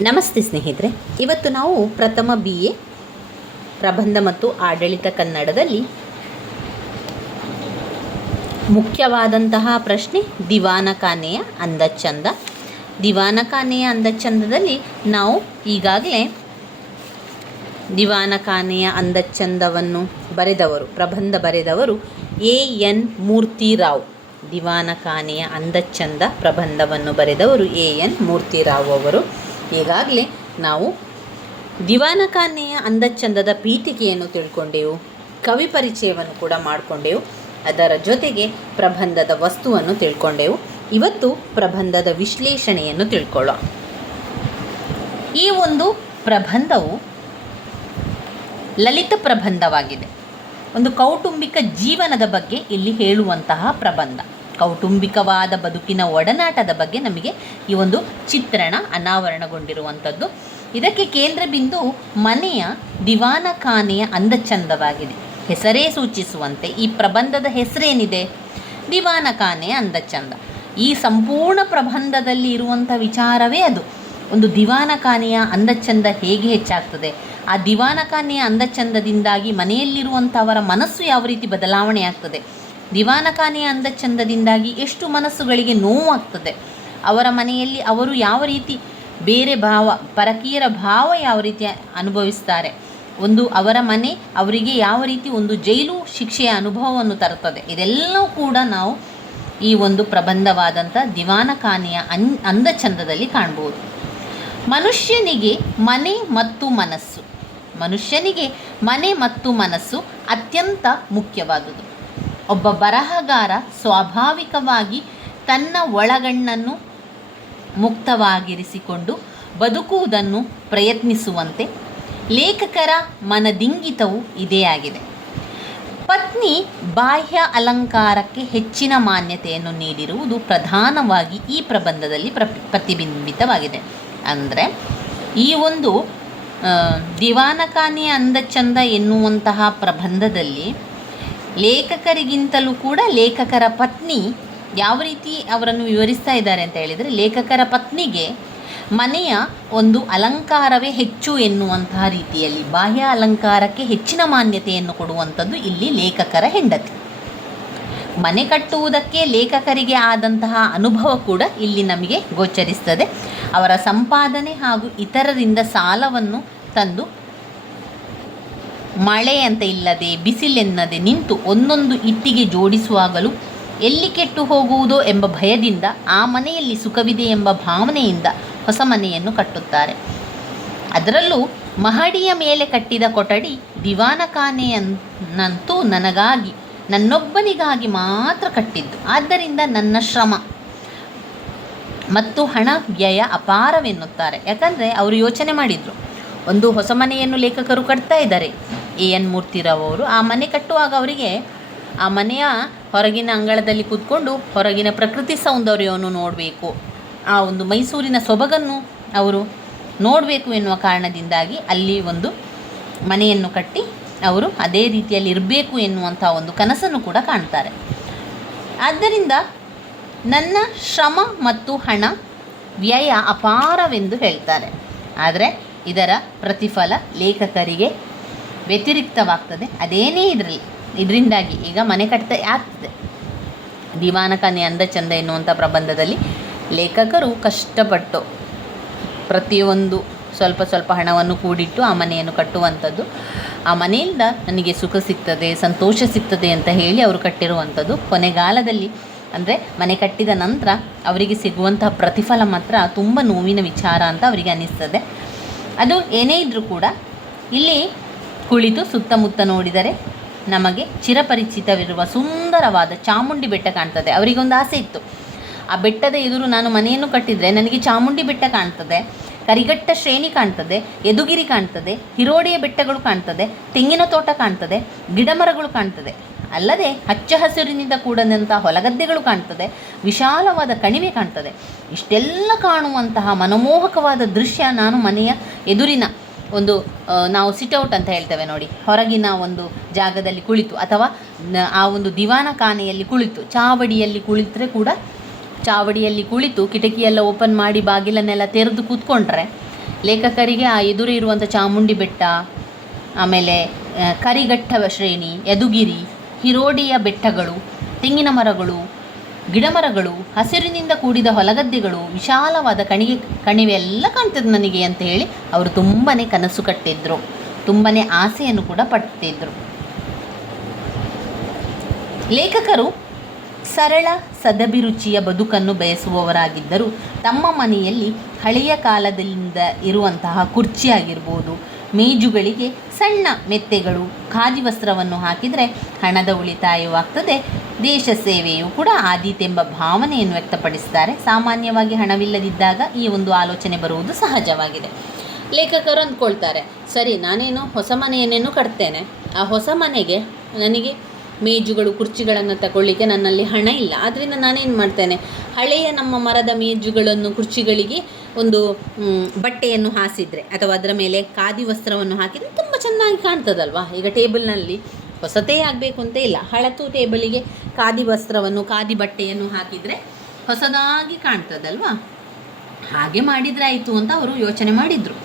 ನಮಸ್ತೆ ಸ್ನೇಹಿತರೆ, ಇವತ್ತು ನಾವು ಪ್ರಥಮ BA ಪ್ರಬಂಧ ಮತ್ತು ಆಡಳಿತ ಕನ್ನಡದಲ್ಲಿ ಮುಖ್ಯವಾದಂತಹ ಪ್ರಶ್ನೆ ದಿವಾನಖಾನೆಯ ಅಂದಚಂದ. ದಿವಾನಖಾನೆಯ ಅಂದಚಂದದಲ್ಲಿ ನಾವು ಈಗಾಗಲೇ ದಿವಾನಖಾನೆಯ ಅಂದಚಂದವನ್ನು ಪ್ರಬಂಧ ಬರೆದವರು AN ಮೂರ್ತಿರಾವ್. ದಿವಾನಖಾನೆಯ ಅಂದಚಂದ ಪ್ರಬಂಧವನ್ನು ಬರೆದವರು AN ಮೂರ್ತಿರಾವ್ ಅವರು. ಈಗಾಗಲೇ ನಾವು ದಿವಾನಖಾನೆಯ ಅಂದಚಂದದ ಪೀಠಿಕೆಯನ್ನು ತಿಳ್ಕೊಂಡೆವು, ಕವಿ ಪರಿಚಯವನ್ನು ಕೂಡ ಮಾಡಿಕೊಂಡೆವು, ಅದರ ಜೊತೆಗೆ ಪ್ರಬಂಧದ ವಸ್ತುವನ್ನು ತಿಳ್ಕೊಂಡೆವು. ಇವತ್ತು ಪ್ರಬಂಧದ ವಿಶ್ಲೇಷಣೆಯನ್ನು ತಿಳ್ಕೊಳ್ಳೋಣ. ಈ ಒಂದು ಪ್ರಬಂಧವು ಲಲಿತ ಪ್ರಬಂಧವಾಗಿದೆ. ಒಂದು ಕೌಟುಂಬಿಕ ಜೀವನದ ಬಗ್ಗೆ ಇಲ್ಲಿ ಹೇಳುವಂತಹ ಪ್ರಬಂಧ. ಕೌಟುಂಬಿಕವಾದ ಬದುಕಿನ ಒಡನಾಟದ ಬಗ್ಗೆ ನಮಗೆ ಈ ಒಂದು ಚಿತ್ರಣ ಅನಾವರಣಗೊಂಡಿರುವಂಥದ್ದು. ಇದಕ್ಕೆ ಕೇಂದ್ರ ಬಿಂದು ಮನೆಯ ದಿವಾನಖಾನೆಯ ಅಂದಚಂದವಾಗಿದೆ. ಹೆಸರೇ ಸೂಚಿಸುವಂತೆ ಈ ಪ್ರಬಂಧದ ಹೆಸರೇನಿದೆ? ದಿವಾನಖಾನೆಯ ಅಂದಚಂದ. ಈ ಸಂಪೂರ್ಣ ಪ್ರಬಂಧದಲ್ಲಿ ಇರುವಂಥ ವಿಚಾರವೇ ಅದು. ಒಂದು ದಿವಾನಖಾನೆಯ ಅಂದಚಂದ ಹೇಗೆ ಹೆಚ್ಚಾಗ್ತದೆ, ಆ ದಿವಾನಖಾನೆಯ ಅಂದಚಂದದಿಂದಾಗಿ ಮನೆಯಲ್ಲಿರುವಂಥವರ ಮನಸ್ಸು ಯಾವ ರೀತಿ ಬದಲಾವಣೆ ಆಗ್ತದೆ, ದಿವಾನಖಾನೆಯ ಅಂದಚಂದದಿಂದಾಗಿ ಎಷ್ಟು ಮನಸ್ಸುಗಳಿಗೆ ನೋವಾಗ್ತದೆ, ಅವರ ಮನೆಯಲ್ಲಿ ಅವರು ಯಾವ ರೀತಿ ಬೇರೆ ಪರಕೀಯರ ಭಾವ ಯಾವ ರೀತಿ ಅನುಭವಿಸ್ತಾರೆ, ಅವರ ಮನೆ ಅವರಿಗೆ ಯಾವ ರೀತಿ ಒಂದು ಜೈಲು ಶಿಕ್ಷೆಯ ಅನುಭವವನ್ನು ತರುತ್ತದೆ, ಇದೆಲ್ಲವೂ ಕೂಡ ನಾವು ಈ ಒಂದು ಪ್ರಬಂಧವಾದಂಥ ದಿವಾನಖಾನೆಯ ಅಂದಚಂದದಲ್ಲಿ ಕಾಣ್ಬೋದು. ಮನುಷ್ಯನಿಗೆ ಮನೆ ಮತ್ತು ಮನಸ್ಸು ಅತ್ಯಂತ ಮುಖ್ಯವಾದುದು. ಒಬ್ಬ ಬರಹಗಾರ ಸ್ವಾಭಾವಿಕವಾಗಿ ತನ್ನ ಒಳಗಣ್ಣನ್ನು ಮುಕ್ತವಾಗಿರಿಸಿಕೊಂಡು ಬದುಕುವುದನ್ನು ಪ್ರಯತ್ನಿಸುವಂತೆ ಲೇಖಕರ ಮನದಿಂಗಿತವು ಇದೇ ಆಗಿದೆ. ಪತ್ನಿ ಬಾಹ್ಯ ಅಲಂಕಾರಕ್ಕೆ ಹೆಚ್ಚಿನ ಮಾನ್ಯತೆಯನ್ನು ನೀಡಿರುವುದು ಪ್ರಧಾನವಾಗಿ ಈ ಪ್ರಬಂಧದಲ್ಲಿ ಪ್ರತಿಬಿಂಬಿತವಾಗಿದೆ. ಅಂದರೆ ಈ ಒಂದು ದಿವಾನಖಾನೆಯ ಅಂದಚಂದ ಎನ್ನುವಂತಹ ಪ್ರಬಂಧದಲ್ಲಿ ಲೇಖಕರಿಗಿಂತಲೂ ಕೂಡ ಲೇಖಕರ ಪತ್ನಿ ಯಾವ ರೀತಿ ಅವರನ್ನು ವಿವರಿಸ್ತಾ ಇದ್ದಾರೆ ಅಂತ ಹೇಳಿದರೆ, ಲೇಖಕರ ಪತ್ನಿಗೆ ಮನೆಯ ಒಂದು ಅಲಂಕಾರವೇ ಹೆಚ್ಚು ಎನ್ನುವಂತಹ ರೀತಿಯಲ್ಲಿ ಬಾಹ್ಯ ಅಲಂಕಾರಕ್ಕೆ ಹೆಚ್ಚಿನ ಮಾನ್ಯತೆಯನ್ನು ಕೊಡುವಂಥದ್ದು ಇಲ್ಲಿ ಲೇಖಕರ ಹೆಂಡತಿ. ಮನೆ ಕಟ್ಟುವುದಕ್ಕೆ ಲೇಖಕರಿಗೆ ಆದಂತಹ ಅನುಭವ ಕೂಡ ಇಲ್ಲಿ ನಮಗೆ ಗೋಚರಿಸ್ತದೆ. ಅವರ ಸಂಪಾದನೆ ಹಾಗೂ ಇತರರಿಂದ ಸಾಲವನ್ನು ತಂದು ಮಳೆ ಅಂತ ಇಲ್ಲದೆ ಬಿಸಿಲೆನ್ನದೆ ನಿಂತು ಒಂದೊಂದು ಇಟ್ಟಿಗೆ ಜೋಡಿಸುವಾಗಲೂ ಎಲ್ಲಿ ಕೆಟ್ಟು ಹೋಗುವುದೋ ಎಂಬ ಭಯದಿಂದ ಆ ಮನೆಯಲ್ಲಿ ಸುಖವಿದೆ ಎಂಬ ಭಾವನೆಯಿಂದ ಹೊಸ ಮನೆಯನ್ನು ಕಟ್ಟುತ್ತಾರೆ. ಅದರಲ್ಲೂ ಮಹಡಿಯ ಮೇಲೆ ಕಟ್ಟಿದ ಕೊಠಡಿ ದಿವಾನಖಾನೆಯನ್ನಂತೂ ನನ್ನೊಬ್ಬನಿಗಾಗಿ ಮಾತ್ರ ಕಟ್ಟಿದ್ದು. ಆದ್ದರಿಂದ ನನ್ನ ಶ್ರಮ ಮತ್ತು ಹಣ ವ್ಯಯ ಅಪಾರವೆನ್ನುತ್ತಾರೆ. ಯಾಕಂದರೆ ಅವರು ಯೋಚನೆ ಮಾಡಿದರು, ಒಂದು ಹೊಸ ಮನೆಯನ್ನು ಲೇಖಕರು ಕಟ್ತಾ ಇದ್ದಾರೆ, AN ಮೂರ್ತಿರಾವ್ ಅವರು. ಆ ಮನೆ ಕಟ್ಟುವಾಗ ಅವರಿಗೆ ಆ ಮನೆಯ ಹೊರಗಿನ ಅಂಗಳದಲ್ಲಿ ಕೂತ್ಕೊಂಡು ಹೊರಗಿನ ಪ್ರಕೃತಿ ಸೌಂದರ್ಯವನ್ನು ನೋಡಬೇಕು, ಆ ಒಂದು ಮೈಸೂರಿನ ಸೊಬಗನ್ನು ಅವರು ನೋಡಬೇಕು ಎನ್ನುವ ಕಾರಣದಿಂದಾಗಿ ಅಲ್ಲಿ ಒಂದು ಮನೆಯನ್ನು ಕಟ್ಟಿ ಅವರು ಅದೇ ರೀತಿಯಲ್ಲಿ ಇರಬೇಕು ಎನ್ನುವಂಥ ಒಂದು ಕನಸನ್ನು ಕೂಡ ಕಾಣ್ತಾರೆ. ಆದ್ದರಿಂದ ನನ್ನ ಶ್ರಮ ಮತ್ತು ಹಣ ವ್ಯಯ ಅಪಾರವೆಂದು ಹೇಳ್ತಾರೆ. ಆದರೆ ಇದರ ಪ್ರತಿಫಲ ಲೇಖಕರಿಗೆ ವ್ಯತಿರಿಕ್ತವಾಗ್ತದೆ. ಅದೇನೇ ಇದರಿಂದಾಗಿ ಈಗ ಮನೆ ಕಟ್ತಾ ಆಗ್ತದೆ. ದಿವಾನಖಾನೆ ಅಂದಚಂದ ಎನ್ನುವಂಥ ಪ್ರಬಂಧದಲ್ಲಿ ಲೇಖಕರು ಕಷ್ಟಪಟ್ಟು ಪ್ರತಿಯೊಂದು ಸ್ವಲ್ಪ ಹಣವನ್ನು ಕೂಡಿಟ್ಟು ಆ ಮನೆಯನ್ನು ಕಟ್ಟುವಂಥದ್ದು, ಆ ಮನೆಯಿಂದ ನನಗೆ ಸುಖ ಸಿಗ್ತದೆ, ಸಂತೋಷ ಸಿಗ್ತದೆ ಅಂತ ಹೇಳಿ ಅವರು ಕಟ್ಟಿರುವಂಥದ್ದು. ಕೊನೆಗಾಲದಲ್ಲಿ ಅಂದರೆ ಮನೆ ಕಟ್ಟಿದ ನಂತರ ಅವರಿಗೆ ಸಿಗುವಂತಹ ಪ್ರತಿಫಲ ಮಾತ್ರ ತುಂಬ ನೋವಿನ ವಿಚಾರ ಅಂತ ಅವರಿಗೆ ಅನ್ನಿಸ್ತದೆ. ಅದು ಏನೇ ಇದ್ದರೂ ಕೂಡ ಇಲ್ಲಿ ಕುಳಿತು ಸುತ್ತಮುತ್ತ ನೋಡಿದರೆ ನಮಗೆ ಚಿರಪರಿಚಿತವಿರುವ ಸುಂದರವಾದ ಚಾಮುಂಡಿ ಬೆಟ್ಟ ಕಾಣ್ತದೆ. ಅವರಿಗೊಂದು ಆಸೆ ಇತ್ತು, ಆ ಬೆಟ್ಟದ ಎದುರು ನಾನು ಮನೆಯನ್ನು ಕಟ್ಟಿದರೆ ನನಗೆ ಚಾಮುಂಡಿ ಬೆಟ್ಟ ಕಾಣ್ತದೆ, ಕರಿಘಟ್ಟ ಶ್ರೇಣಿ ಕಾಣ್ತದೆ, ಯದುಗಿರಿ ಕಾಣ್ತದೆ, ಹಿರೋಡೆಯ ಬೆಟ್ಟಗಳು ಕಾಣ್ತದೆ, ತೆಂಗಿನ ತೋಟ ಕಾಣ್ತದೆ, ಗಿಡಮರಗಳು ಕಾಣ್ತದೆ, ಅಲ್ಲದೆ ಹಚ್ಚ ಹಸಿರಿನಿಂದ ಕೂಡದಂಥ ಹೊಲಗದ್ದೆಗಳು ಕಾಣ್ತದೆ, ವಿಶಾಲವಾದ ಕಣಿವೆ ಕಾಣ್ತದೆ. ಇಷ್ಟೆಲ್ಲ ಕಾಣುವಂತಹ ಮನಮೋಹಕವಾದ ದೃಶ್ಯ ನಾನು ಮನೆಯ ಎದುರಿನ ಒಂದು ನಾವು ಸಿಟ್ಔಟ್ ಅಂತ ಹೇಳ್ತೇವೆ ನೋಡಿ, ಹೊರಗಿನ ಒಂದು ಜಾಗದಲ್ಲಿ ಕುಳಿತು ಅಥವಾ ಆ ಒಂದು ದಿವಾನಖಾನೆಯಲ್ಲಿ ಕುಳಿತು ಚಾವಡಿಯಲ್ಲಿ ಕುಳಿತರೆ ಕೂಡ ಚಾವಡಿಯಲ್ಲಿ ಕುಳಿತು ಕಿಟಕಿಯೆಲ್ಲ ಓಪನ್ ಮಾಡಿ ಬಾಗಿಲನ್ನೆಲ್ಲ ತೆರೆದು ಕೂತ್ಕೊಂಡ್ರೆ ಲೇಖಕರಿಗೆ ಆ ಎದುರು ಇರುವಂಥ ಚಾಮುಂಡಿ ಬೆಟ್ಟ, ಆಮೇಲೆ ಕರಿಘಟ್ಟ ಶ್ರೇಣಿ, ಯದುಗಿರಿ, ಹಿರೋಡಿಯ ಬೆಟ್ಟಗಳು, ತೆಂಗಿನ ಮರಗಳು, ಗಿಡಮರಗಳು, ಹಸಿರಿನಿಂದ ಕೂಡಿದ ಹೊಲಗದ್ದೆಗಳು, ವಿಶಾಲವಾದ ಕಣಿವೆ ಎಲ್ಲ ಕಾಣ್ತದೆ ನನಗೆ ಅಂತ ಹೇಳಿ ಅವರು ತುಂಬಾ ಕನಸು ಕಟ್ಟಿದ್ರು, ತುಂಬಾ ಆಸೆಯನ್ನು ಕೂಡ ಪಡ್ತಿದ್ರು. ಲೇಖಕರು ಸರಳ ಸದಭಿರುಚಿಯ ಬದುಕನ್ನು ಬಯಸುವವರಾಗಿದ್ದರು. ತಮ್ಮ ಮನೆಯಲ್ಲಿ ಹಳೆಯ ಕಾಲದಿಂದ ಇರುವಂತಹ ಕುರ್ಚಿ ಆಗಿರ್ಬೋದು, ಮೇಜುಗಳಿಗೆ ಸಣ್ಣ ಮೆತ್ತೆಗಳು, ಖಾದಿ ವಸ್ತ್ರವನ್ನು ಹಾಕಿದರೆ ಹಣದ ಉಳಿತಾಯವಾಗ್ತದೆ, ದೇಶ ಸೇವೆಯೂ ಕೂಡ ಆದೀತೆಂಬ ಭಾವನೆಯನ್ನು ವ್ಯಕ್ತಪಡಿಸ್ತಾರೆ. ಸಾಮಾನ್ಯವಾಗಿ ಹಣವಿಲ್ಲದಿದ್ದಾಗ ಈ ಒಂದು ಆಲೋಚನೆ ಬರುವುದು ಸಹಜವಾಗಿದೆ. ಲೇಖಕರು ಅಂದ್ಕೊಳ್ತಾರೆ, ಸರಿ ನಾನೇನು ಹೊಸ ಮನೆಯನ್ನೇನು ಕಟ್ತೇನೆ, ಆ ಹೊಸ ಮನೆಗೆ ನನಗೆ ಮೇಜುಗಳು ಕುರ್ಚಿಗಳನ್ನು ತಗೊಳ್ಳಿಕ್ಕೆ ನನ್ನಲ್ಲಿ ಹಣ ಇಲ್ಲ. ಆದ್ದರಿಂದ ನಾನೇನು ಮಾಡ್ತೇನೆ, ಹಳೆಯ ನಮ್ಮ ಮರದ ಮೇಜುಗಳನ್ನು ಕುರ್ಚಿಗಳಿಗೆ ಒಂದು ಬಟ್ಟೆಯನ್ನು ಹಾಸಿದರೆ ಅಥವಾ ಅದರ ಮೇಲೆ ಖಾದಿ ವಸ್ತ್ರವನ್ನು ಹಾಕಿದರೆ ತುಂಬ ಚೆನ್ನಾಗಿ ಕಾಣ್ತದಲ್ವಾ. ಈಗ ಟೇಬಲ್ನಲ್ಲಿ ಹೊಸತೇ ಆಗಬೇಕು ಅಂತ ಇಲ್ಲ, ಹಳತು ಟೇಬಲಿಗೆ ಖಾದಿ ವಸ್ತ್ರವನ್ನು ಖಾದಿ ಬಟ್ಟೆಯನ್ನು ಹಾಕಿದರೆ ಹೊಸದಾಗಿ ಕಾಣ್ತದಲ್ವಾ. ಹಾಗೆ ಮಾಡಿದರೆ ಆಯಿತು ಅಂತ ಅವರು ಯೋಚನೆ ಮಾಡಿದರು.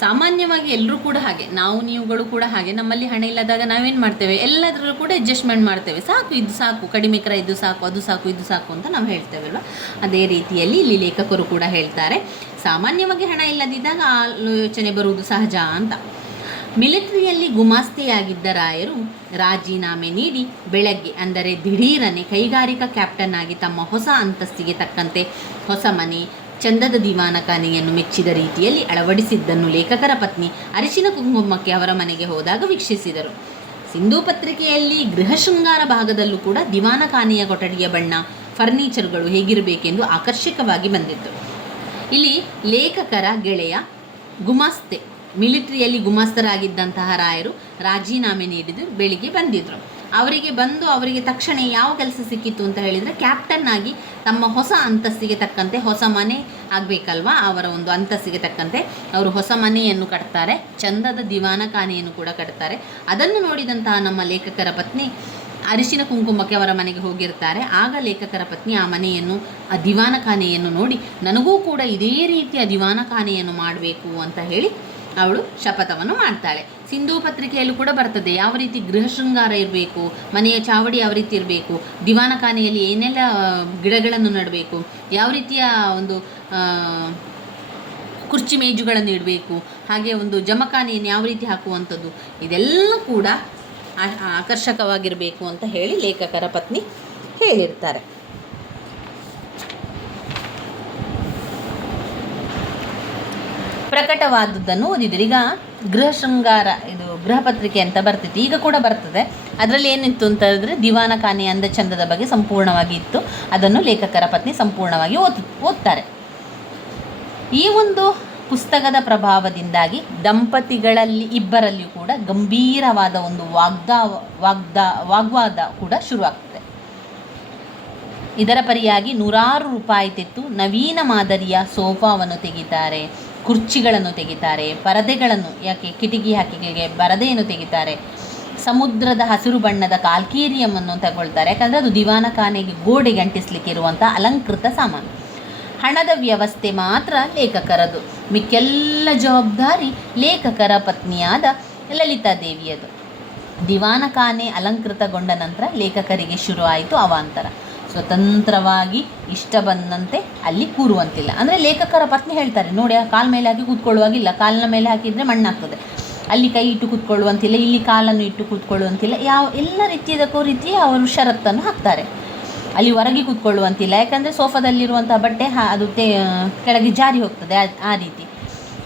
ಸಾಮಾನ್ಯವಾಗಿ ಎಲ್ಲರೂ ಕೂಡ ಹಾಗೆ, ನಾವು ನೀವುಗಳು ಕೂಡ ಹಾಗೆ, ನಮ್ಮಲ್ಲಿ ಹಣ ಇಲ್ಲದಾಗ ನಾವೇನು ಮಾಡ್ತೇವೆ, ಎಲ್ಲದರಲ್ಲೂ ಕೂಡ ಅಡ್ಜಸ್ಟ್ಮೆಂಟ್ ಮಾಡ್ತೇವೆ. ಸಾಕು ಇದು ಸಾಕು, ಕಡಿಮೆ ಕ್ರಯ ಇದು ಸಾಕು, ಅದು ಸಾಕು, ಇದು ಸಾಕು ಅಂತ ನಾವು ಹೇಳ್ತೇವೆ ಅಲ್ವಾ. ಅದೇ ರೀತಿಯಲ್ಲಿ ಇಲ್ಲಿ ಲೇಖಕರು ಕೂಡ ಹೇಳ್ತಾರೆ, ಸಾಮಾನ್ಯವಾಗಿ ಹಣ ಇಲ್ಲದಿದ್ದಾಗ ಆಲೋಚನೆ ಬರುವುದು ಸಹಜ ಅಂತ. ಮಿಲಿಟರಿಯಲ್ಲಿ ಗುಮಾಸ್ತೆಯಾಗಿದ್ದ ರಾಯರು ರಾಜೀನಾಮೆ ನೀಡಿ ಬೆಳಗ್ಗೆ ಅಂದರೆ ದಿಢೀರನೆ ಕೈಗಾರಿಕಾ ಕ್ಯಾಪ್ಟನ್ ಆಗಿ ತಮ್ಮ ಹೊಸ ಅಂತಸ್ತಿಗೆ ತಕ್ಕಂತೆ ಹೊಸ ಮನೆ, ಚಂದದ ದಿವಾನಖಾನೆಯನ್ನು ಮೆಚ್ಚಿದ ರೀತಿಯಲ್ಲಿ ಅಳವಡಿಸಿದ್ದನ್ನು ಲೇಖಕರ ಪತ್ನಿ ಅರಿಶಿನ ಕುಂಕುಮಕ್ಕೆ ಅವರ ಮನೆಗೆ ಹೋದಾಗ ವೀಕ್ಷಿಸಿದರು. ಸಿಂಧೂ ಪತ್ರಿಕೆಯಲ್ಲಿ ಗೃಹ ಶೃಂಗಾರ ಭಾಗದಲ್ಲೂ ಕೂಡ ದಿವಾನಖಾನೆಯ ಕೊಠಡಿಯ ಬಣ್ಣ, ಫರ್ನಿಚರ್ಗಳು ಹೇಗಿರಬೇಕೆಂದು ಆಕರ್ಷಕವಾಗಿ ಬಂದಿತ್ತು. ಇಲ್ಲಿ ಲೇಖಕರ ಗೆಳೆಯ ಗುಮಾಸ್ತೆ, ಮಿಲಿಟರಿಯಲ್ಲಿ ಗುಮಾಸ್ತರಾಗಿದ್ದಂತಹ ರಾಯರು ರಾಜೀನಾಮೆ ನೀಡಿದ್ದು ಬೆಳಿಗ್ಗೆ ಬಂದಿದ್ದರು. ಅವರಿಗೆ ತಕ್ಷಣ ಯಾವ ಕೆಲಸ ಸಿಕ್ಕಿತ್ತು ಅಂತ ಹೇಳಿದರೆ, ಕ್ಯಾಪ್ಟನ್ ಆಗಿ ತಮ್ಮ ಹೊಸ ಅಂತಸ್ತಿಗೆ ತಕ್ಕಂತೆ ಹೊಸ ಮನೆ ಆಗಬೇಕಲ್ವಾ, ಅವರ ಒಂದು ಅಂತಸ್ತಿಗೆ ತಕ್ಕಂತೆ ಅವರು ಹೊಸ ಮನೆಯನ್ನು ಕಟ್ತಾರೆ, ಚಂದದ ದಿವಾನಖಾನೆಯನ್ನು ಕೂಡ ಕಟ್ತಾರೆ. ಅದನ್ನು ನೋಡಿದಂತಹ ನಮ್ಮ ಲೇಖಕರ ಪತ್ನಿ ಅರಿಶಿನ ಕುಂಕುಮಕ್ಕೆ ಅವರ ಮನೆಗೆ ಹೋಗಿರ್ತಾರೆ. ಆಗ ಲೇಖಕರ ಪತ್ನಿ ಆ ಮನೆಯನ್ನು, ಆ ದಿವಾನಖಾನೆಯನ್ನು ನೋಡಿ ನನಗೂ ಕೂಡ ಇದೇ ರೀತಿಯ ದಿವಾನಖಾನೆಯನ್ನು ಮಾಡಬೇಕು ಅಂತ ಹೇಳಿ ಅವಳು ಶಪಥವನ್ನು ಮಾಡ್ತಾಳೆ. ಸಿಂಧೂ ಪತ್ರಿಕೆಯಲ್ಲೂ ಕೂಡ ಬರ್ತದೆ ಯಾವ ರೀತಿ ಗೃಹ ಶೃಂಗಾರ ಇರಬೇಕು, ಮನೆಯ ಚಾವಡಿ ಯಾವ ರೀತಿ ಇರಬೇಕು, ದಿವಾನಖಾನೆಯಲ್ಲಿ ಏನೆಲ್ಲ ಗಿಡಗಳನ್ನು ನೆಡಬೇಕು, ಯಾವ ರೀತಿಯ ಒಂದು ಕುರ್ಚಿ ಮೇಜುಗಳನ್ನು ಇಡಬೇಕು, ಹಾಗೆ ಒಂದು ಜಮಖಾನೆಯನ್ನು ಯಾವ ರೀತಿ ಹಾಕುವಂಥದ್ದು, ಇದೆಲ್ಲ ಕೂಡ ಆಕರ್ಷಕವಾಗಿರಬೇಕು ಅಂತ ಹೇಳಿ ಲೇಖಕರ ಪತ್ನಿ ಹೇಳಿರ್ತಾರೆ. ಪ್ರಕಟವಾದದ್ದನ್ನು ಓದಿದ್ರು. ಈಗ ಗೃಹ ಶೃಂಗಾರ, ಇದು ಗೃಹ ಪತ್ರಿಕೆ ಅಂತ ಬರ್ತಿತ್ತು, ಈಗ ಕೂಡ ಬರ್ತದೆ. ಅದರಲ್ಲಿ ಏನಿತ್ತು ಅಂತ ಹೇಳಿದ್ರೆ ದಿವಾನಖಾನೆ ಅಂದ ಚಂದದ ಬಗ್ಗೆ ಸಂಪೂರ್ಣವಾಗಿ ಇತ್ತು. ಅದನ್ನು ಲೇಖಕರ ಪತ್ನಿ ಸಂಪೂರ್ಣವಾಗಿ ಓದ್ತಾರೆ. ಈ ಒಂದು ಪುಸ್ತಕದ ಪ್ರಭಾವದಿಂದಾಗಿ ದಂಪತಿಗಳಲ್ಲಿ ಇಬ್ಬರಲ್ಲಿಯೂ ಕೂಡ ಗಂಭೀರವಾದ ಒಂದು ವಾಗ್ವಾದ ಕೂಡ ಶುರುವಾಗ್ತದೆ. ಇದರ ಪರಿಯಾಗಿ ನೂರಾರು ರೂಪಾಯಿ ತೆತ್ತು ನವೀನ ಮಾದರಿಯ ಸೋಫಾವನ್ನು ತೆಗಿತಾರೆ, ಕುರ್ಚಿಗಳನ್ನು ತೆಗಿತಾರೆ, ಪರದೆಗಳನ್ನು, ಯಾಕೆ ಕಿಟಕಿ ಹಾಕಿಗೆ ಪರದೆಯನ್ನು ತೆಗಿತಾರೆ, ಸಮುದ್ರದ ಹಸಿರು ಬಣ್ಣದ ಕಾಲ್ಕೀರಿಯಮನ್ನು ತಗೊಳ್ತಾರೆ, ಯಾಕಂದರೆ ಅದು ದಿವಾನಖಾನೆಗೆ ಗೋಡೆಗೆ ಅಂಟಿಸ್ಲಿಕ್ಕೆ ಇರುವಂಥ ಅಲಂಕೃತ ಸಾಮಾನು. ಹಣದ ವ್ಯವಸ್ಥೆ ಮಾತ್ರ ಲೇಖಕರದು, ಮಿಕ್ಕೆಲ್ಲ ಜವಾಬ್ದಾರಿ ಲೇಖಕರ ಪತ್ನಿಯಾದ ಲಲಿತಾದೇವಿಯದು. ದಿವಾನಖಾನೆ ಅಲಂಕೃತಗೊಂಡ ನಂತರ ಲೇಖಕರಿಗೆ ಶುರು ಆಯಿತು ಅವಾಂತರ. ಸ್ವತಂತ್ರವಾಗಿ ಇಷ್ಟ ಬಂದಂತೆ ಅಲ್ಲಿ ಕೂರುವಂತಿಲ್ಲ. ಅಂದರೆ ಲೇಖಕರ ಪತ್ನಿ ಹೇಳ್ತಾರೆ, ನೋಡಿ ಆ ಕಾಲ ಮೇಲೆ ಹಾಕಿ ಕೂತ್ಕೊಳ್ಳುವಾಗಿಲ್ಲ, ಕಾಲಿನ ಮೇಲೆ ಹಾಕಿದರೆ ಮಣ್ಣಾಗ್ತದೆ, ಅಲ್ಲಿ ಕೈ ಇಟ್ಟು ಕೂತ್ಕೊಳ್ಳುವಂತಿಲ್ಲ, ಇಲ್ಲಿ ಕಾಲನ್ನು ಇಟ್ಟು ಕೂತ್ಕೊಳ್ಳುವಂತಿಲ್ಲ, ಎಲ್ಲ ರೀತಿಯದಕ್ಕೂ ರೀತಿ ಅವರು ಷರತ್ತನ್ನು ಹಾಕ್ತಾರೆ. ಅಲ್ಲಿ ಹೊರಗೆ ಕೂತ್ಕೊಳ್ಳುವಂತಿಲ್ಲ, ಯಾಕಂದರೆ ಸೋಫಾದಲ್ಲಿರುವಂಥ ಬಟ್ಟೆ ಅದು ಕೆಳಗೆ ಜಾರಿ ಹೋಗ್ತದೆ. ಆ ರೀತಿ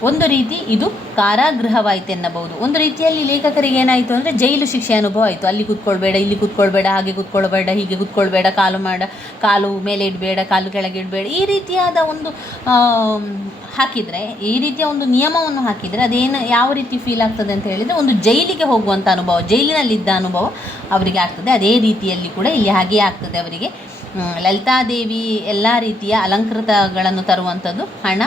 ಒಂದು ರೀತಿ ಇದು ಕಾರಾಗೃಹವಾಯಿತು ಎನ್ನಬಹುದು. ಒಂದು ರೀತಿಯಲ್ಲಿ ಲೇಖಕರಿಗೆ ಏನಾಯಿತು ಅಂದರೆ ಜೈಲು ಶಿಕ್ಷೆ ಅನುಭವ ಆಯಿತು. ಅಲ್ಲಿ ಕೂತ್ಕೊಳ್ಬೇಡ, ಇಲ್ಲಿ ಕೂತ್ಕೊಳ್ಬೇಡ, ಹಾಗೆ ಕೂತ್ಕೊಳ್ಬೇಡ, ಹೀಗೆ ಕೂತ್ಕೊಳ್ಬೇಡ, ಕಾಲು ಮೇಲೆ ಇಡಬೇಡ, ಕಾಲು ಕೆಳಗೆ ಇಡಬೇಡ, ಈ ರೀತಿಯಾದ ಒಂದು ಹಾಕಿದರೆ, ಈ ರೀತಿಯ ಒಂದು ನಿಯಮವನ್ನು ಹಾಕಿದರೆ ಅದೇನು ಯಾವ ರೀತಿ ಫೀಲ್ ಆಗ್ತದೆ ಅಂತ ಹೇಳಿದರೆ ಒಂದು ಜೈಲಿಗೆ ಹೋಗುವಂಥ ಅನುಭವ, ಜೈಲಿನಲ್ಲಿದ್ದ ಅನುಭವ ಅವರಿಗೆ ಆಗ್ತದೆ. ಅದೇ ರೀತಿಯಲ್ಲಿ ಕೂಡ ಇಲ್ಲಿ ಹಾಗೆ ಆಗ್ತದೆ ಅವರಿಗೆ. ಲಲಿತಾದೇವಿ ಎಲ್ಲ ರೀತಿಯ ಅಲಂಕೃತಗಳನ್ನು ತರುವಂಥದ್ದು, ಹಣ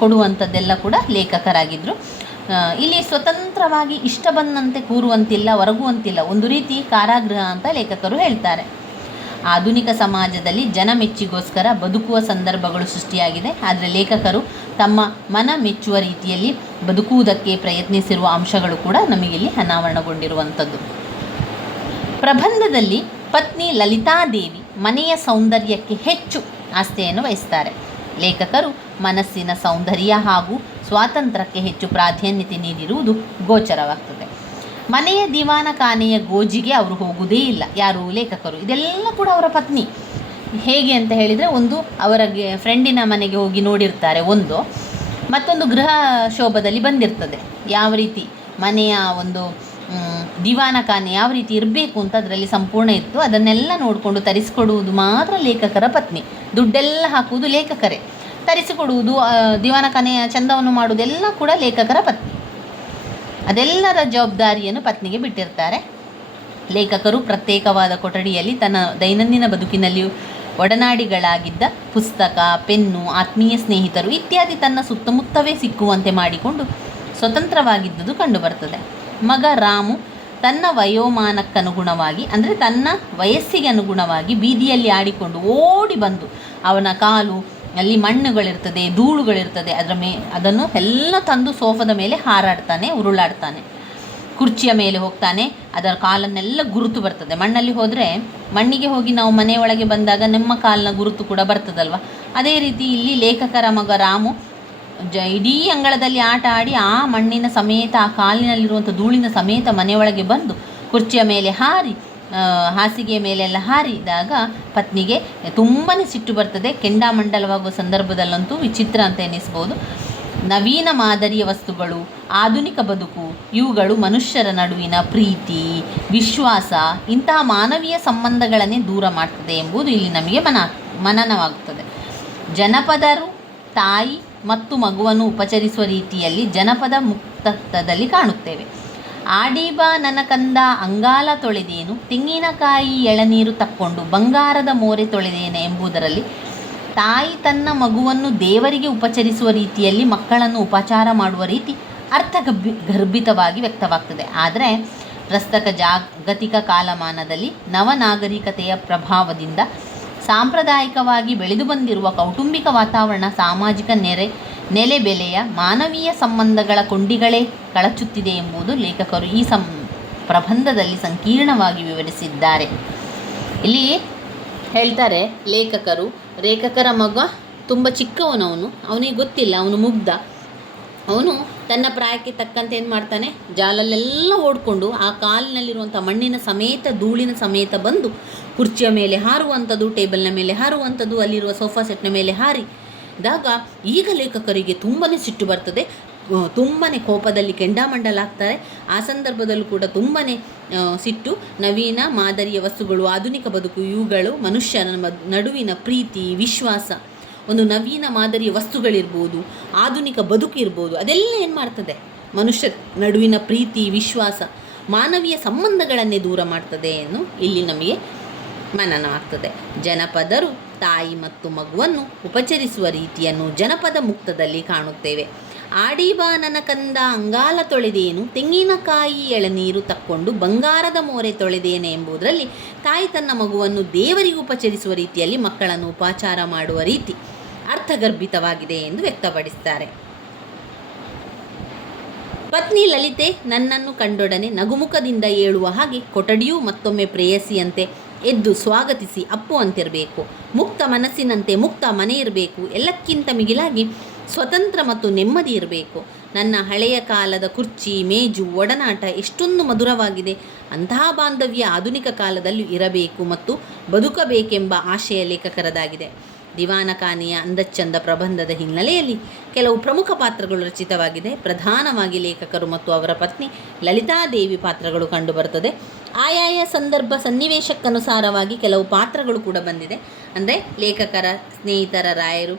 ಕೊಡುವಂಥದ್ದೆಲ್ಲ ಕೂಡ ಲೇಖಕರಾಗಿದ್ದರು. ಇಲ್ಲಿ ಸ್ವತಂತ್ರವಾಗಿ ಇಷ್ಟ ಬಂದಂತೆ ಕೂರುವಂತಿಲ್ಲ, ಹೊರಗುವಂತಿಲ್ಲ, ಒಂದು ರೀತಿ ಕಾರಾಗೃಹ ಅಂತ ಲೇಖಕರು ಹೇಳ್ತಾರೆ. ಆಧುನಿಕ ಸಮಾಜದಲ್ಲಿ ಜನ ಮೆಚ್ಚಿಗೋಸ್ಕರ ಬದುಕುವ ಸಂದರ್ಭಗಳು ಸೃಷ್ಟಿಯಾಗಿದೆ. ಆದರೆ ಲೇಖಕರು ತಮ್ಮ ಮನ ಮೆಚ್ಚುವ ರೀತಿಯಲ್ಲಿ ಬದುಕುವುದಕ್ಕೆ ಪ್ರಯತ್ನಿಸಿರುವ ಅಂಶಗಳು ಕೂಡ ನಮಗಿಲ್ಲಿ ಅನಾವರಣಗೊಂಡಿರುವಂಥದ್ದು. ಪ್ರಬಂಧದಲ್ಲಿ ಪತ್ನಿ ಲಲಿತಾದೇವಿ ಮನೆಯ ಸೌಂದರ್ಯಕ್ಕೆ ಹೆಚ್ಚು ಆಸ್ಥೆಯನ್ನು ವಹಿಸ್ತಾರೆ. ಲೇಖಕರು ಮನಸ್ಸಿನ ಸೌಂದರ್ಯ ಹಾಗೂ ಸ್ವಾತಂತ್ರ್ಯಕ್ಕೆ ಹೆಚ್ಚು ಪ್ರಾಧಾನ್ಯತೆ ನೀಡಿರುವುದು ಗೋಚರವಾಗ್ತದೆ. ಮನೆಯ ದಿವಾನ ಖಾನೆಯ ಗೋಜಿಗೆ ಅವರು ಹೋಗುವುದೇ ಇಲ್ಲ, ಯಾರು ಲೇಖಕರು. ಇದೆಲ್ಲ ಕೂಡ ಅವರ ಪತ್ನಿ. ಹೇಗೆ ಅಂತ ಹೇಳಿದರೆ, ಒಂದು ಅವರ ಫ್ರೆಂಡಿನ ಮನೆಗೆ ಹೋಗಿ ನೋಡಿರ್ತಾರೆ, ಮತ್ತೊಂದು ಗೃಹ ಶೋಭದಲ್ಲಿ ಬಂದಿರ್ತದೆ. ಯಾವ ರೀತಿ ಮನೆಯ ಒಂದು ದಿವಾನ ಖಾನೆ ಯಾವ ರೀತಿ ಇರಬೇಕು ಅಂತ ಅದರಲ್ಲಿ ಸಂಪೂರ್ಣ ಇತ್ತು. ಅದನ್ನೆಲ್ಲ ನೋಡಿಕೊಂಡು ತರಿಸಿಕೊಡುವುದು ಮಾತ್ರ ಲೇಖಕರ ಪತ್ನಿ. ದುಡ್ಡೆಲ್ಲ ಹಾಕುವುದು ಲೇಖಕರೇ, ತರಿಸಿಕೊಡುವುದು, ದಿವಾನ ಖಾನೆಯ ಚಂದವನ್ನು ಮಾಡುವುದೆಲ್ಲ ಕೂಡ ಲೇಖಕರ ಪತ್ನಿ. ಅದೆಲ್ಲರ ಜವಾಬ್ದಾರಿಯನ್ನು ಪತ್ನಿಗೆ ಬಿಟ್ಟಿರ್ತಾರೆ. ಲೇಖಕರು ಪ್ರತ್ಯೇಕವಾದ ಕೊಠಡಿಯಲ್ಲಿ ತನ್ನ ದೈನಂದಿನ ಬದುಕಿನಲ್ಲಿ ಒಡನಾಡಿಗಳಾಗಿದ್ದ ಪುಸ್ತಕ, ಪೆನ್ನು, ಆತ್ಮೀಯ ಸ್ನೇಹಿತರು ಇತ್ಯಾದಿ ತನ್ನ ಸುತ್ತಮುತ್ತವೇ ಸಿಕ್ಕುವಂತೆ ಮಾಡಿಕೊಂಡು ಸ್ವತಂತ್ರವಾಗಿದ್ದುದು ಕಂಡುಬರ್ತದೆ. ಮಗ ರಾಮು ತನ್ನ ವಯೋಮಾನಕ್ಕನುಗುಣವಾಗಿ, ಅಂದರೆ ತನ್ನ ವಯಸ್ಸಿಗೆ ಅನುಗುಣವಾಗಿ ಬೀದಿಯಲ್ಲಿ ಆಡಿಕೊಂಡು ಓಡಿ ಬಂದು ಅವನ ಕಾಲು ಅಲ್ಲಿ ಮಣ್ಣುಗಳಿರ್ತದೆ, ಧೂಳುಗಳಿರ್ತದೆ, ಅದನ್ನು ಎಲ್ಲ ತಂದು ಸೋಫಾದ ಮೇಲೆ ಹಾರಾಡ್ತಾನೆ, ಉರುಳಾಡ್ತಾನೆ. ಕುರ್ಚಿಯ ಮೇಲೆ ಹೋಗ್ತಾನೆ, ಅದರ ಕಾಲನ್ನೆಲ್ಲ ಗುರುತು ಬರ್ತದೆ. ಮಣ್ಣಲ್ಲಿ ಹೋದರೆ, ಮಣ್ಣಿಗೆ ಹೋಗಿ ನಾವು ಮನೆಯೊಳಗೆ ಬಂದಾಗ ನಮ್ಮ ಕಾಲಿನ ಗುರುತು ಕೂಡ ಬರ್ತದಲ್ವ. ಅದೇ ರೀತಿ ಇಲ್ಲಿ ಲೇಖಕರ ಮಗ ರಾಮು ಇಡೀ ಅಂಗಳದಲ್ಲಿ ಆಟ ಆಡಿ ಆ ಮಣ್ಣಿನ ಸಮೇತ, ಆ ಕಾಲಿನಲ್ಲಿರುವಂಥ ಧೂಳಿನ ಸಮೇತ ಮನೆಯೊಳಗೆ ಬಂದು ಕುರ್ಚಿಯ ಮೇಲೆ ಹಾರಿ, ಹಾಸಿಗೆಯ ಮೇಲೆಲ್ಲ ಹಾರಿದಾಗ ಪತ್ನಿಗೆ ತುಂಬಾ ಸಿಟ್ಟು ಬರ್ತದೆ. ಕೆಂಡಾಮಂಡಲವಾಗುವ ಸಂದರ್ಭದಲ್ಲಂತೂ ವಿಚಿತ್ರ ಅಂತ ಎನಿಸ್ಬೋದು. ನವೀನ ಮಾದರಿಯ ವಸ್ತುಗಳು, ಆಧುನಿಕ ಬದುಕು, ಇವುಗಳು ಮನುಷ್ಯರ ನಡುವಿನ ಪ್ರೀತಿ, ವಿಶ್ವಾಸ, ಇಂತಹ ಮಾನವೀಯ ಸಂಬಂಧಗಳನ್ನೇ ದೂರ ಮಾಡ್ತದೆ ಎಂಬುದು ಇಲ್ಲಿ ನಮಗೆ ಮನನವಾಗುತ್ತದೆ. ಜನಪದರು ತಾಯಿ ಮತ್ತು ಮಗುವನ್ನು ಉಪಚರಿಸುವ ರೀತಿಯಲ್ಲಿ ಜನಪದ ಮುಕ್ತದಲ್ಲಿ ಕಾಣುತ್ತೇವೆ. ಆಡೀಬಾ ನನ್ನ ಕಂದ ಅಂಗಾಲ ತೊಳೆದೇನು, ತೆಂಗಿನಕಾಯಿ ಎಳನೀರು ತಕ್ಕೊಂಡು ಬಂಗಾರದ ಮೋರೆ ತೊಳೆದೇನೆ ಎಂಬುದರಲ್ಲಿ ತಾಯಿ ತನ್ನ ಮಗುವನ್ನು ದೇವರಿಗೆ ಉಪಚರಿಸುವ ರೀತಿಯಲ್ಲಿ ಮಕ್ಕಳನ್ನು ಉಪಚಾರ ಮಾಡುವ ರೀತಿ ಗರ್ಭಿತವಾಗಿ ವ್ಯಕ್ತವಾಗ್ತದೆ. ಆದರೆ ಪ್ರಸ್ತಕ ಜಾಗತಿಕ ಕಾಲಮಾನದಲ್ಲಿ ನವನಾಗರಿಕತೆಯ ಪ್ರಭಾವದಿಂದ ಸಾಂಪ್ರದಾಯಿಕವಾಗಿ ಬೆಳೆದು ಬಂದಿರುವ ಕೌಟುಂಬಿಕ ವಾತಾವರಣ ಸಾಮಾಜಿಕ ನೆಲೆಬೆಲೆಯ ಮಾನವೀಯ ಸಂಬಂಧಗಳ ಕೊಂಡಿಗಳೇ ಕಳಚುತ್ತಿದೆ ಎಂಬುದು ಲೇಖಕರು ಈ ಪ್ರಬಂಧದಲ್ಲಿ ಸಂಕೀರ್ಣವಾಗಿ ವಿವರಿಸಿದ್ದಾರೆ. ಇಲ್ಲಿ ಹೇಳ್ತಾರೆ ಲೇಖಕರ ಮಗ ತುಂಬ ಚಿಕ್ಕವನವನು, ಅವನಿಗೆ ಗೊತ್ತಿಲ್ಲ, ಅವನು ಮುಗ್ಧ. ಅವನು ತನ್ನ ಪ್ರಾಯಕ್ಕೆ ತಕ್ಕಂತೆ ಏನು ಮಾಡ್ತಾನೆ, ಜಾಲಲ್ಲೆಲ್ಲ ಓಡಿಕೊಂಡು ಆ ಕಾಲಿನಲ್ಲಿರುವಂಥ ಮಣ್ಣಿನ ಸಮೇತ, ಧೂಳಿನ ಸಮೇತ ಬಂದು ಕುರ್ಚಿಯ ಮೇಲೆ ಹಾರುವಂಥದ್ದು, ಟೇಬಲ್ನ ಮೇಲೆ ಹಾರುವಂಥದ್ದು, ಅಲ್ಲಿರುವ ಸೋಫಾ ಸೆಟ್ನ ಮೇಲೆ ಹಾರಿದಾಗ ಈಗ ಲೇಖಕರಿಗೆ ತುಂಬಾ ಸಿಟ್ಟು ಬರ್ತದೆ, ತುಂಬಾ ಕೋಪದಲ್ಲಿ ಕೆಂಡಾಮಂಡಲಾಗ್ತಾರೆ. ಆ ಸಂದರ್ಭದಲ್ಲೂ ಕೂಡ ತುಂಬಾ ಸಿಟ್ಟು. ನವೀನ ಮಾದರಿಯ ವಸ್ತುಗಳು, ಆಧುನಿಕ ಬದುಕು, ಇವುಗಳು ಮನುಷ್ಯನ ನಡುವಿನ ಪ್ರೀತಿ, ವಿಶ್ವಾಸ, ಒಂದು ನವೀನ ಮಾದರಿಯ ವಸ್ತುಗಳಿರ್ಬೋದು, ಆಧುನಿಕ ಬದುಕು ಇರ್ಬೋದು, ಅದೆಲ್ಲ ಏನು ಮಾಡ್ತದೆ, ಮನುಷ್ಯ ನಡುವಿನ ಪ್ರೀತಿ, ವಿಶ್ವಾಸ, ಮಾನವೀಯ ಸಂಬಂಧಗಳನ್ನೇ ದೂರ ಮಾಡ್ತದೆ ಎಂದು ಇಲ್ಲಿ ನಮಗೆ ಮನನವಾಗ್ತದೆ. ಜನಪದರು ತಾಯಿ ಮತ್ತು ಮಗುವನ್ನು ಉಪಚರಿಸುವ ರೀತಿಯನ್ನು ಜನಪದ ಮುಕ್ತದಲ್ಲಿ ಕಾಣುತ್ತೇವೆ. ಆಡೀಬಾ ನನ್ನ ಕಂದ ಅಂಗಾಲ ತೊಳೆದೇನು, ತೆಂಗಿನಕಾಯಿ ಎಳನೀರು ತಕ್ಕೊಂಡು ಬಂಗಾರದ ಮೋರೆ ತೊಳೆದೇನೆ ಎಂಬುದರಲ್ಲಿ ತಾಯಿ ತನ್ನ ಮಗುವನ್ನು ದೇವರಿಗೆ ಉಪಚರಿಸುವ ರೀತಿಯಲ್ಲಿ ಮಕ್ಕಳನ್ನು ಉಪಚಾರ ಮಾಡುವ ರೀತಿ ಅರ್ಥಗರ್ಭಿತವಾಗಿದೆ ಎಂದು ವ್ಯಕ್ತಪಡಿಸುತ್ತಾರೆ. ಪತ್ನಿ ಲಲಿತೆ ನನ್ನನ್ನು ಕಂಡೊಡನೆ ನಗುಮುಖದಿಂದ ಏಳುವ ಹಾಗೆ ಕೊಠಡಿಯೂ ಮತ್ತೊಮ್ಮೆ ಪ್ರೇಯಸಿಯಂತೆ ಎದ್ದು ಸ್ವಾಗತಿಸಿ ಅಪ್ಪುವಂತಿರಬೇಕು. ಮುಕ್ತ ಮನಸ್ಸಿನಂತೆ ಮುಕ್ತ ಮನೆ ಇರಬೇಕು. ಎಲ್ಲಕ್ಕಿಂತ ಮಿಗಿಲಾಗಿ ಸ್ವತಂತ್ರ ಮತ್ತು ನೆಮ್ಮದಿ ಇರಬೇಕು. ನನ್ನ ಹಳೆಯ ಕಾಲದ ಕುರ್ಚಿ, ಮೇಜು, ಒಡನಾಟ ಎಷ್ಟೊಂದು ಮಧುರವಾಗಿದೆ. ಅಂತಹ ಬಾಂಧವ್ಯ ಆಧುನಿಕ ಕಾಲದಲ್ಲೂ ಇರಬೇಕು ಮತ್ತು ಬದುಕಬೇಕೆಂಬ ಆಶಯ ಲೇಖಕರದಾಗಿದೆ. ದಿವಾನ ಖಾನೆಯ ಅಂದಚಂದ ಪ್ರಬಂಧದ ಹಿನ್ನೆಲೆಯಲ್ಲಿ ಕೆಲವು ಪ್ರಮುಖ ಪಾತ್ರಗಳು ರಚಿತವಾಗಿದೆ. ಪ್ರಧಾನವಾಗಿ ಲೇಖಕರು ಮತ್ತು ಅವರ ಪತ್ನಿ ಲಲಿತಾದೇವಿ ಪಾತ್ರಗಳು ಕಂಡುಬರುತ್ತದೆ. ಆಯಾಯ ಸಂದರ್ಭ ಸನ್ನಿವೇಶಕ್ಕನುಸಾರವಾಗಿ ಕೆಲವು ಪಾತ್ರಗಳು ಕೂಡ ಬಂದಿದೆ. ಅಂದರೆ ಲೇಖಕರ ಸ್ನೇಹಿತರ ರಾಯರು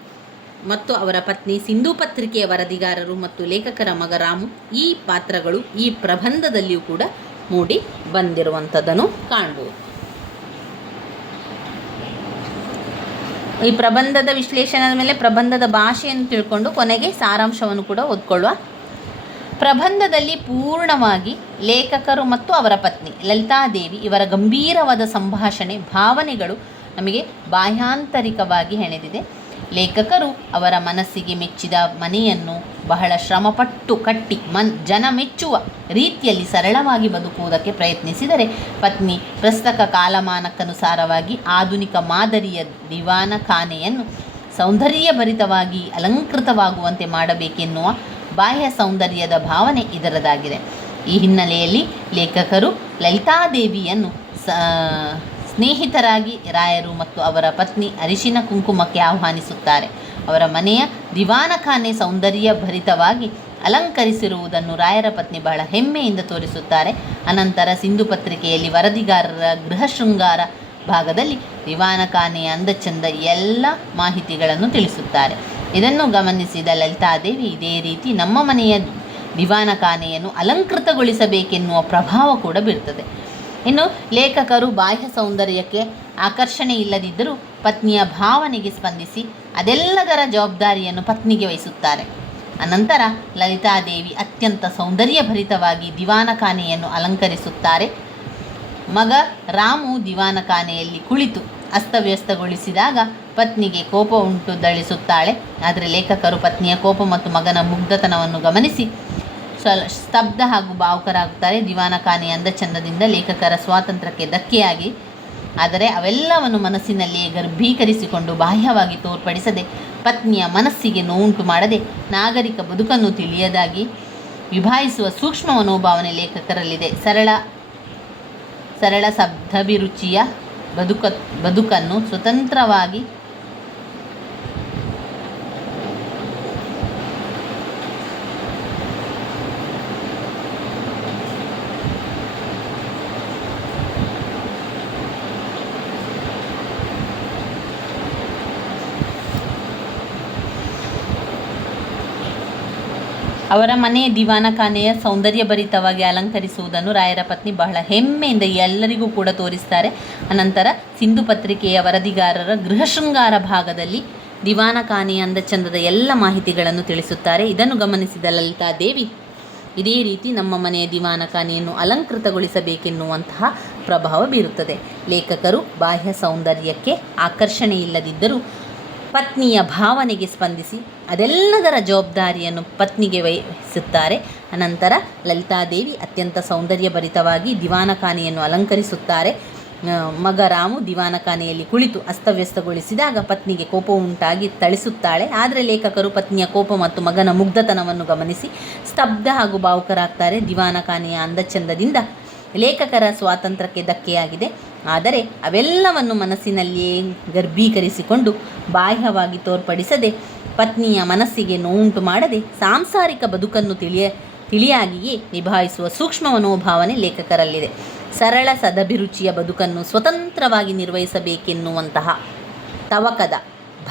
ಮತ್ತು ಅವರ ಪತ್ನಿ, ಸಿಂಧೂ ಪತ್ರಿಕೆಯ ವರದಿಗಾರರು ಮತ್ತು ಲೇಖಕರ ಮಗ ರಾಮು, ಈ ಪಾತ್ರಗಳು ಈ ಪ್ರಬಂಧದಲ್ಲಿಯೂ ಕೂಡ ಮೂಡಿ ಬಂದಿರುವಂಥದ್ದನ್ನು ಕಾಣ್ಬೋದು. ಈ ಪ್ರಬಂಧದ ವಿಶ್ಲೇಷಣೆಯ ಮೇಲೆ ಪ್ರಬಂಧದ ಭಾಷೆಯನ್ನು ತಿಳ್ಕೊಂಡು ಕೊನೆಗೆ ಸಾರಾಂಶವನ್ನು ಕೂಡ ಓದ್ಕೊಳ್ಳುವ. ಪ್ರಬಂಧದಲ್ಲಿ ಪೂರ್ಣವಾಗಿ ಲೇಖಕರು ಮತ್ತು ಅವರ ಪತ್ನಿ ಲಲಿತಾದೇವಿ ಇವರ ಗಂಭೀರವಾದ ಸಂಭಾಷಣೆ, ಭಾವನೆಗಳು ನಮಗೆ ಬಾಹ್ಯಾಂತರಿಕವಾಗಿ ಹೆಣೆದಿದೆ. ಲೇಖಕರು ಅವರ ಮನಸ್ಸಿಗೆ ಮೆಚ್ಚಿದ ಮನೆಯನ್ನು ಬಹಳ ಶ್ರಮಪಟ್ಟು ಕಟ್ಟಿ ಜನ ಮೆಚ್ಚುವ ರೀತಿಯಲ್ಲಿ ಸರಳವಾಗಿ ಬದುಕುವುದಕ್ಕೆ ಪ್ರಯತ್ನಿಸಿದರೆ, ಪತ್ನಿ ಪ್ರಸಕ್ತ ಕಾಲಮಾನಕ್ಕನುಸಾರವಾಗಿ ಆಧುನಿಕ ಮಾದರಿಯ ದಿವಾನ ಖಾನೆಯನ್ನು ಸೌಂದರ್ಯಭರಿತವಾಗಿ ಅಲಂಕೃತವಾಗುವಂತೆ ಮಾಡಬೇಕೆನ್ನುವ ಬಾಹ್ಯ ಸೌಂದರ್ಯದ ಭಾವನೆ ಇದರದಾಗಿದೆ. ಈ ಹಿನ್ನೆಲೆಯಲ್ಲಿ ಲೇಖಕರು ಲಲಿತಾದೇವಿಯನ್ನು ಸ್ನೇಹಿತರಾಗಿ ರಾಯರು ಮತ್ತು ಅವರ ಪತ್ನಿ ಅರಿಶಿನ ಕುಂಕುಮಕ್ಕೆ ಆಹ್ವಾನಿಸುತ್ತಾರೆ. ಅವರ ಮನೆಯ ದಿವಾನಖಾನೆ ಸೌಂದರ್ಯಭರಿತವಾಗಿ ಅಲಂಕರಿಸಿರುವುದನ್ನು ರಾಯರ ಪತ್ನಿ ಬಹಳ ಹೆಮ್ಮೆಯಿಂದ ತೋರಿಸುತ್ತಾರೆ. ಅನಂತರ ಸಿಂಧು ಪತ್ರಿಕೆಯಲ್ಲಿ ವರದಿಗಾರರ ಗೃಹ ಶೃಂಗಾರ ಭಾಗದಲ್ಲಿ ದಿವಾನಖಾನೆಯ ಅಂದಚಂದ ಎಲ್ಲ ಮಾಹಿತಿಗಳನ್ನು ತಿಳಿಸುತ್ತಾರೆ. ಇದನ್ನು ಗಮನಿಸಿದ ಲಲಿತಾದೇವಿ ಇದೇ ರೀತಿ ನಮ್ಮ ಮನೆಯ ದಿವಾನಖಾನೆಯನ್ನು ಅಲಂಕೃತಗೊಳಿಸಬೇಕೆನ್ನುವ ಪ್ರಭಾವ ಕೂಡ ಬೀರ್ತದೆ. ಇನ್ನು ಲೇಖಕರು ಬಾಹ್ಯ ಸೌಂದರ್ಯಕ್ಕೆ ಆಕರ್ಷಣೆ ಇಲ್ಲದಿದ್ದರೂ ಪತ್ನಿಯ ಭಾವನೆಗೆ ಸ್ಪಂದಿಸಿ ಅದೆಲ್ಲದರ ಜವಾಬ್ದಾರಿಯನ್ನು ಪತ್ನಿಗೆ ವಹಿಸುತ್ತಾರೆ. ಅನಂತರ ಲಲಿತಾದೇವಿ ಅತ್ಯಂತ ಸೌಂದರ್ಯಭರಿತವಾಗಿ ದಿವಾನಖಾನೆಯನ್ನು ಅಲಂಕರಿಸುತ್ತಾರೆ. ಮಗ ರಾಮು ದಿವಾನಖಾನೆಯಲ್ಲಿ ಕುಳಿತು ಅಸ್ತವ್ಯಸ್ತಗೊಳಿಸಿದಾಗ ಪತ್ನಿಗೆ ಕೋಪ ದಳಿಸುತ್ತಾಳೆ. ಆದರೆ ಲೇಖಕರು ಪತ್ನಿಯ ಕೋಪ ಮತ್ತು ಮಗನ ಮುಗ್ಧತನವನ್ನು ಗಮನಿಸಿ ಸ್ತಬ್ಧ ಹಾಗೂ ಭಾವುಕರಾಗುತ್ತಾರೆ. ದಿವಾನಖಾನೆಯ ಅಂದಚಂದದಿಂದ ಲೇಖಕರ ಸ್ವಾತಂತ್ರ್ಯಕ್ಕೆ ಧಕ್ಕೆಯಾಗಿ, ಆದರೆ ಅವೆಲ್ಲವನ್ನು ಮನಸ್ಸಿನಲ್ಲಿಯೇ ಗರ್ಭೀಕರಿಸಿಕೊಂಡು ಬಾಹ್ಯವಾಗಿ ತೋರ್ಪಡಿಸದೆ, ಪತ್ನಿಯ ಮನಸ್ಸಿಗೆ ನೋವುಂಟು ಮಾಡದೆ, ನಾಗರಿಕ ಬದುಕನ್ನು ತಿಳಿಯದಾಗಿ ವಿಭಾಯಿಸುವ ಸೂಕ್ಷ್ಮ ಮನೋಭಾವನೆ ಲೇಖಕರಲ್ಲಿದೆ. ಸರಳ ಶಬ್ದಾಭಿರುಚಿಯ ಬದುಕನ್ನು ಸ್ವತಂತ್ರವಾಗಿ ಅವರ ಮನೆಯ ದಿವಾನಖಾನೆಯ ಸೌಂದರ್ಯಭರಿತವಾಗಿ ಅಲಂಕರಿಸುವುದನ್ನು ರಾಯರ ಪತ್ನಿ ಬಹಳ ಹೆಮ್ಮೆಯಿಂದ ಎಲ್ಲರಿಗೂ ಕೂಡ ತೋರಿಸ್ತಾರೆ. ಅನಂತರ ಸಿಂಧು ಪತ್ರಿಕೆಯ ವರದಿಗಾರರ ಗೃಹ ಶೃಂಗಾರ ಭಾಗದಲ್ಲಿ ದಿವಾನಖಾನೆಯ ಅಂದಚಂದದ ಎಲ್ಲ ಮಾಹಿತಿಗಳನ್ನು ತಿಳಿಸುತ್ತಾರೆ. ಇದನ್ನು ಗಮನಿಸಿದ ಲಲಿತಾದೇವಿ ಇದೇ ರೀತಿ ನಮ್ಮ ಮನೆಯ ದಿವಾನಖಾನೆಯನ್ನು ಅಲಂಕೃತಗೊಳಿಸಬೇಕೆನ್ನುವಂತಹ ಪ್ರಭಾವ ಬೀರುತ್ತದೆ. ಲೇಖಕರು ಬಾಹ್ಯ ಸೌಂದರ್ಯಕ್ಕೆ ಆಕರ್ಷಣೆ ಇಲ್ಲದಿದ್ದರೂ ಪತ್ನಿಯ ಭಾವನೆಗೆ ಸ್ಪಂದಿಸಿ ಅದೆಲ್ಲದರ ಜವಾಬ್ದಾರಿಯನ್ನು ಪತ್ನಿಗೆ ವಹಿಸುತ್ತಾರೆ. ಅನಂತರ ಲಲಿತಾದೇವಿ ಅತ್ಯಂತ ಸೌಂದರ್ಯಭರಿತವಾಗಿ ದಿವಾನಖಾನೆಯನ್ನು ಅಲಂಕರಿಸುತ್ತಾರೆ. ಮಗ ರಾಮು ದಿವಾನಖಾನೆಯಲ್ಲಿ ಕುಳಿತು ಅಸ್ತವ್ಯಸ್ತಗೊಳಿಸಿದಾಗ ಪತ್ನಿಗೆ ಕೋಪ ಉಂಟಾಗಿ ಥಳಿಸುತ್ತಾಳೆ. ಆದರೆ ಲೇಖಕರು ಪತ್ನಿಯ ಕೋಪ ಮತ್ತು ಮಗನ ಮುಗ್ಧತನವನ್ನು ಗಮನಿಸಿ ಸ್ತಬ್ಧ ಹಾಗೂ ಭಾವುಕರಾಗ್ತಾರೆ. ದಿವಾನಖಾನೆಯ ಅಂದಚಂದದಿಂದ ಲೇಖಕರ ಸ್ವಾತಂತ್ರ್ಯಕ್ಕೆ ಧಕ್ಕೆಯಾಗಿದೆ, ಆದರೆ ಅವೆಲ್ಲವನ್ನು ಮನಸ್ಸಿನಲ್ಲಿಯೇ ಗರ್ಭೀಕರಿಸಿಕೊಂಡು ಬಾಹ್ಯವಾಗಿ ತೋರ್ಪಡಿಸದೆ, ಪತ್ನಿಯ ಮನಸ್ಸಿಗೆ ನೋವುಂಟು ಮಾಡದೆ, ಸಾಂಸಾರಿಕ ಬದುಕನ್ನು ತಿಳಿಯಾಗಿಯೇ ನಿಭಾಯಿಸುವ ಸೂಕ್ಷ್ಮ ಮನೋಭಾವನೆ ಲೇಖಕರಲ್ಲಿದೆ. ಸರಳ ಸದಭಿರುಚಿಯ ಬದುಕನ್ನು ಸ್ವತಂತ್ರವಾಗಿ ನಿರ್ವಹಿಸಬೇಕೆನ್ನುವಂತಹ ತವಕದ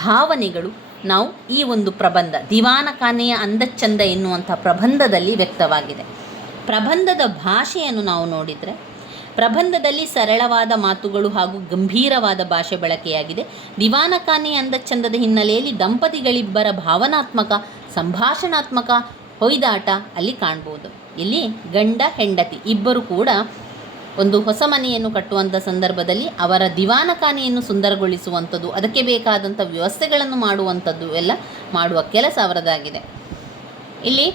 ಭಾವನೆಗಳು ನಾವು ಈ ಒಂದು ಪ್ರಬಂಧ ದಿವಾನಖಾನೆಯ ಅಂದಚಂದ ಎನ್ನುವಂಥ ಪ್ರಬಂಧದಲ್ಲಿ ವ್ಯಕ್ತವಾಗಿದೆ. ಪ್ರಬಂಧದ ಭಾಷೆಯನ್ನು ನಾವು ನೋಡಿದರೆ, ಪ್ರಬಂಧದಲ್ಲಿ ಸರಳವಾದ ಮಾತುಗಳು ಹಾಗೂ ಗಂಭೀರವಾದ ಭಾಷೆ ಬಳಕೆಯಾಗಿದೆ. ದಿವಾನಖಾನೆಯ ಅಂದಚಂದದ ಹಿನ್ನೆಲೆಯಲ್ಲಿ ದಂಪತಿಗಳಿಬ್ಬರ ಭಾವನಾತ್ಮಕ ಸಂಭಾಷಣಾತ್ಮಕ ಹೊಯ್ದಾಟ ಅಲ್ಲಿ ಕಾಣ್ಬೋದು. ಇಲ್ಲಿ ಗಂಡ ಹೆಂಡತಿ ಇಬ್ಬರು ಕೂಡ ಒಂದು ಹೊಸ ಮನೆಯನ್ನು ಕಟ್ಟುವಂಥ ಸಂದರ್ಭದಲ್ಲಿ ಅವರ ದಿವಾನಖಾನೆಯನ್ನು ಸುಂದರಗೊಳಿಸುವಂಥದ್ದು, ಅದಕ್ಕೆ ಬೇಕಾದಂಥ ವ್ಯವಸ್ಥೆಗಳನ್ನು ಮಾಡುವಂಥದ್ದು ಎಲ್ಲ ಮಾಡುವ ಕೆಲಸ ಅವರದಾಗಿದೆ. ಇಲ್ಲಿ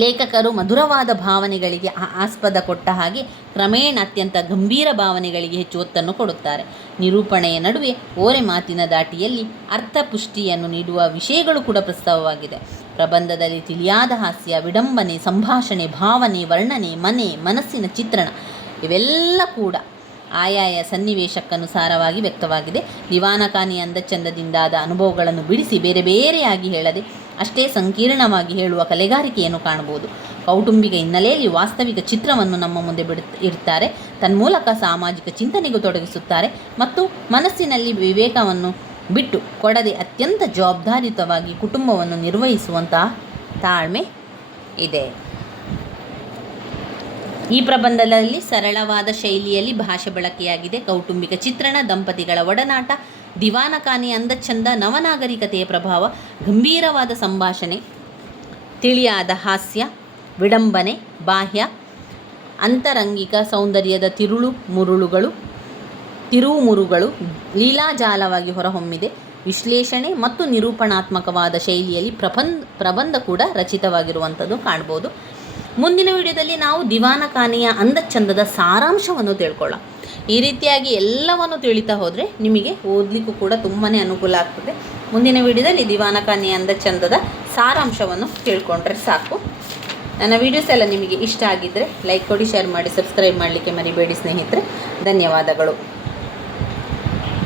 ಲೇಖಕರು ಮಧುರವಾದ ಭಾವನೆಗಳಿಗೆ ಆಸ್ಪದ ಕೊಟ್ಟ ಹಾಗೆ ಕ್ರಮೇಣ ಅತ್ಯಂತ ಗಂಭೀರ ಭಾವನೆಗಳಿಗೆ ಹೆಚ್ಚು ಒತ್ತನ್ನು ಕೊಡುತ್ತಾರೆ. ನಿರೂಪಣೆಯ ನಡುವೆ ಓರೆ ಮಾತಿನ ದಾಟಿಯಲ್ಲಿ ಅರ್ಥಪುಷ್ಟಿಯನ್ನು ನೀಡುವ ವಿಷಯಗಳು ಕೂಡ ಪ್ರಸ್ತಾವವಾಗಿದೆ. ಪ್ರಬಂಧದಲ್ಲಿ ತಿಳಿಯಾದ ಹಾಸ್ಯ, ವಿಡಂಬನೆ, ಸಂಭಾಷಣೆ, ಭಾವನೆ, ವರ್ಣನೆ, ಮನಸ್ಸಿನ ಚಿತ್ರಣ ಇವೆಲ್ಲ ಕೂಡ ಆಯಾಯ ಸನ್ನಿವೇಶಕ್ಕನುಸಾರವಾಗಿ ವ್ಯಕ್ತವಾಗಿದೆ. ದಿವಾನಖಾನೆಯ ಅಂದಚಂದದಿಂದಾದ ಅನುಭವಗಳನ್ನು ಬಿಡಿಸಿ ಬೇರೆ ಬೇರೆಯಾಗಿ ಹೇಳದೆ ಅಷ್ಟೇ ಸಂಕೀರ್ಣವಾಗಿ ಹೇಳುವ ಕಲೆಗಾರಿಕೆಯನ್ನು ಕಾಣಬಹುದು. ಕೌಟುಂಬಿಕ ಹಿನ್ನೆಲೆಯಲ್ಲಿ ವಾಸ್ತವಿಕ ಚಿತ್ರವನ್ನು ನಮ್ಮ ಮುಂದೆ ಇಡ್ತಾರೆ. ತನ್ಮೂಲಕ ಸಾಮಾಜಿಕ ಚಿಂತನೆಗೂ ತೊಡಗಿಸುತ್ತಾರೆ ಮತ್ತು ಮನಸ್ಸಿನಲ್ಲಿ ವಿವೇಕವನ್ನು ಬಿಟ್ಟು ಕೊಡದೆ ಅತ್ಯಂತ ಜವಾಬ್ದಾರಿಯುತವಾಗಿ ಕುಟುಂಬವನ್ನು ನಿರ್ವಹಿಸುವಂತಹ ತಾಳ್ಮೆ ಇದೆ. ಈ ಪ್ರಬಂಧದಲ್ಲಿ ಸರಳವಾದ ಶೈಲಿಯಲ್ಲಿ ಭಾಷೆ ಬಳಕೆಯಾಗಿದೆ. ಕೌಟುಂಬಿಕ ಚಿತ್ರಣ, ದಂಪತಿಗಳ ಒಡನಾಟ, ದಿವಾನಖಾನೆಯ ಅಂದಚಂದ, ನವನಾಗರಿಕತೆಯ ಪ್ರಭಾವ, ಗಂಭೀರವಾದ ಸಂಭಾಷಣೆ, ತಿಳಿಯಾದ ಹಾಸ್ಯ, ವಿಡಂಬನೆ, ಬಾಹ್ಯ ಅಂತರಂಗಿಕ ಸೌಂದರ್ಯದ ತಿರುವು ಮುರುಗಳು ಲೀಲಾಜಾಲವಾಗಿ ಹೊರಹೊಮ್ಮಿದೆ. ವಿಶ್ಲೇಷಣೆ ಮತ್ತು ನಿರೂಪಣಾತ್ಮಕವಾದ ಶೈಲಿಯಲ್ಲಿ ಪ್ರಬಂಧ ಕೂಡ ರಚಿತವಾಗಿರುವಂಥದ್ದು ಕಾಣ್ಬೋದು. ಮುಂದಿನ ವಿಡಿಯೋದಲ್ಲಿ ನಾವು ದಿವಾನ ಖಾನೆಯ ಅಂದಚಂದದ ಸಾರಾಂಶವನ್ನು ತಿಳ್ಕೊಳ್ಳೋಣ. ಈ ರೀತಿಯಾಗಿ ಎಲ್ಲವನ್ನು ತಿಳಿತಾ ಹೋದರೆ ನಿಮಗೆ ಓದಲಿಕ್ಕೂ ಕೂಡ ತುಂಬಾ ಅನುಕೂಲ ಆಗ್ತದೆ. ಮುಂದಿನ ವಿಡಿಯೋದಲ್ಲಿ ದಿವಾನ ಖಾನೆಯ ಅಂದಚಂದದ ಸಾರಾಂಶವನ್ನು ತಿಳ್ಕೊಂಡ್ರೆ ಸಾಕು. ನನ್ನ ವೀಡಿಯೋಸ್ ಎಲ್ಲ ನಿಮಗೆ ಇಷ್ಟ ಆಗಿದ್ದರೆ ಲೈಕ್ ಕೊಡಿ, ಶೇರ್ ಮಾಡಿ, ಸಬ್ಸ್ಕ್ರೈಬ್ ಮಾಡಲಿಕ್ಕೆ ಮರಿಬೇಡಿ ಸ್ನೇಹಿತರೆ. ಧನ್ಯವಾದಗಳು.